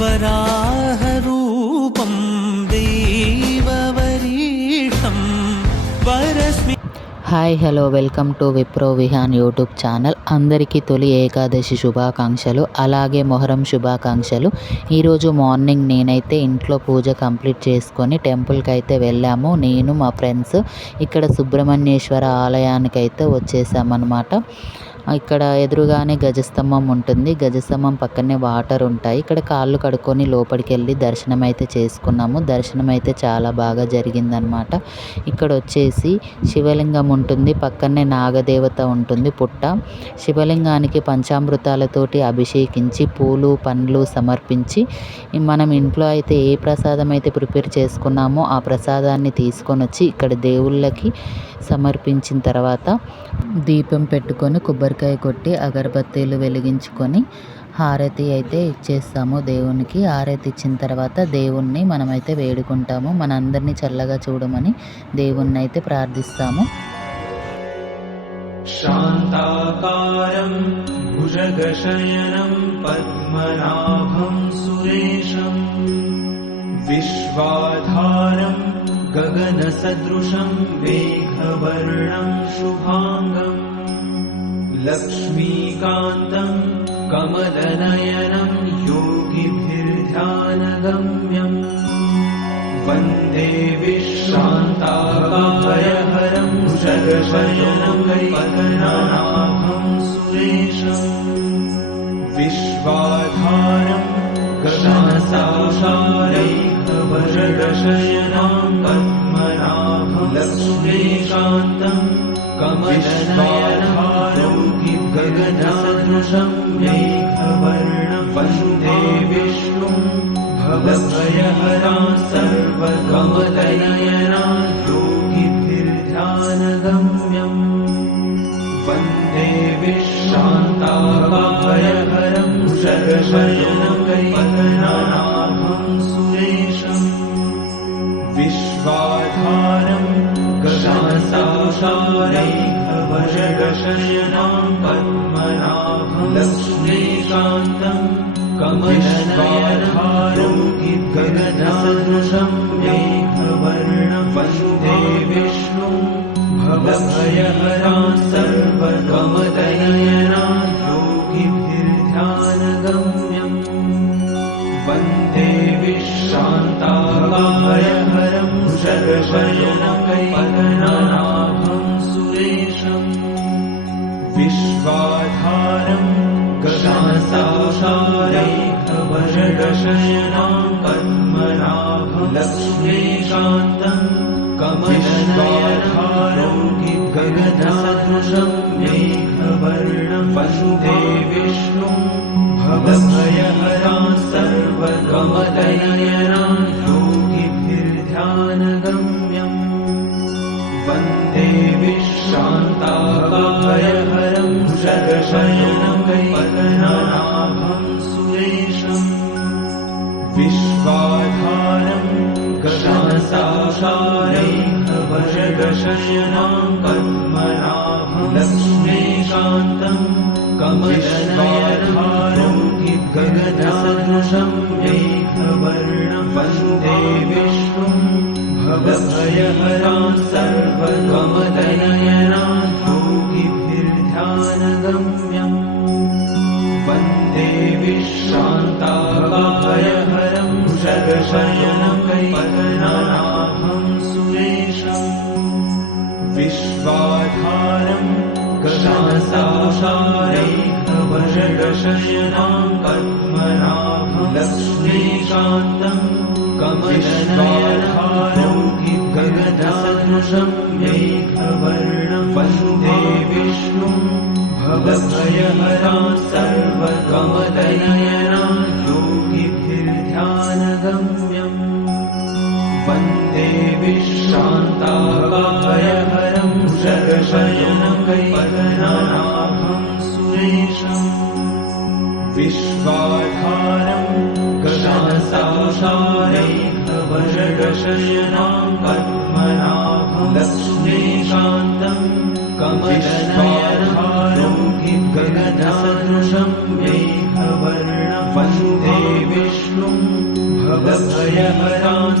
वराहरूपं देववरीशं वरस्मि hi hello welcome to Wipro Vihaan YouTube channel అందరికీ తొలి ఏకాదశి శుభాకాంక్షలు అలాగే మొహరం శుభాకాంక్షలు ఈరోజు మార్నింగ్ నేనైతే ఇంట్లో పూజ కంప్లీట్ చేసుకొని టెంపుల్కి అయితే వెళ్ళాము నేను మా ఫ్రెండ్స్ ఇక్కడ సుబ్రహ్మణ్యేశ్వర ఆలయానికి అయితే వచ్చేసామన్నమాట ఇక్కడ ఎదురుగానే గజస్తంభం ఉంటుంది. గజస్తంభం పక్కనే వాటర్ ఉంటాయి. ఇక్కడ కాళ్ళు కడుక్కొని లోపలికి వెళ్ళి దర్శనం అయితే చేసుకున్నాము. దర్శనం అయితే చాలా బాగా జరిగిందనమాట ఇక్కడ వచ్చేసి శివలింగం ఉంటుంది. పక్కనే నాగదేవత ఉంటుంది పుట్ట. శివలింగానికి పంచామృతాలతోటి అభిషేకించి పూలు పండ్లు సమర్పించి మనం ఇంట్లో అయితే ఏ ప్రసాదం అయితే ప్రిపేర్ చేసుకున్నామో ఆ ప్రసాదాన్ని తీసుకొని వచ్చి ఇక్కడ దేవుళ్ళకి సమర్పించిన తర్వాత దీపం పెట్టుకొని కొబ్బరి కొబ్బరికాయ కొట్టి అగరబత్తీలు వెలిగించుకొని హారతి అయితే ఇచ్చేస్తాము దేవునికి హారతి ఇచ్చిన తర్వాత దేవుణ్ణి మనమైతే వేడుకుంటాము మనందరినీ చల్లగా చూడమని దేవుణ్ణి అయితే ప్రార్థిస్తాము शान्ताकारं भुजगशयनं पद्मनाभं सुरेशम् विश्वाधारं गगनसदृशं मेघवर्णं शुभाङ्गम् लक्ष्मीकान्तं कमलनयनं योगिभिर्ध्यानगम्यम्। वन्दे विश्रान्ताकायहरं शरशयनं पद्मनाभं सुरेशम्। विश्वाधारं गगनसाक्षारैकवशयनां पद्मनाभं लक्ष्मीकान्तं कमलनयनारोगि गगनसदृशं मेघवर्णं वन्दे विष्णुं सर्वगमदनयना योगिभिर्ध्यानगम्यम् वन्दे पद्मनाभं सुरेशम् विश्वाधारं गगनसाक्षारैकवशयनां पद्मनाभं लक्ष्मीकान्तं कमलनयनहारोगि गगनसदृशं मेघवर्णं वन्दे विष्णुं भवभयहरा सर्वगमदयना योगिभिर्ध्यानगम्यम् वन्दे विश्रान्ताकायहरं शरशयनं गगनसाक्षारैकवशयनां पद्मनाभं लक्ष्मीकान्तं कमलनयनहारोगि गगनसदृशं मेघवर्णं पद्मनाभं लक्ष्मीकान्तं कमलनयनहारोगि गगनसदृशं मेघवर्णं वन्दे विष्णुं भवभयहरा सर्वगमदयना योगिभिर्ध्यानगम्यम् वन्दे विश्रान्ताकायहरं शरशयनं पद्मनाभं सुरेशम् विश्वाधारं गगनसाक्षारैकवशयनां पद्मनाभं लक्ष्मीकान्तं कमलनयनहारोगि गगनसदृशं मेघवर्णं वन्दे विष्णुं भवभयहरा सर्वगमदयना योगिभिर्ध्यानगम्यम् वन्दे विश्रान्ताकायहरं शरशयनं पद्मनाभं सुरेशम्। विश्वाधारं गगनसाक्षारैकवशयनां पद्मनाभं कमलनयनहारोगि गगनसदृशं मेघवर्णं वन्दे विष्णुं भवभयहरान्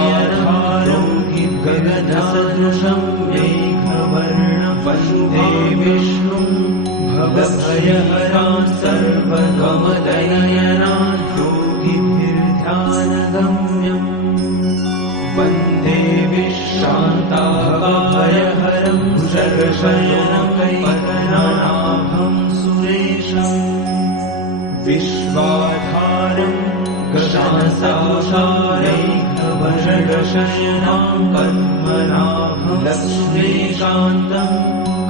वन्दे विष्णुं भवभयहरान् सर्वगमदयनान् योगिभिर्ध्यानगम्यम्। वन्दे विश्रान्ताभयहरं शरशयनं कैपदनाभं सुरेशम्। विश्वाधारं गशासारैकवशयनां पद्मनाभं लक्ष्मीकान्तम्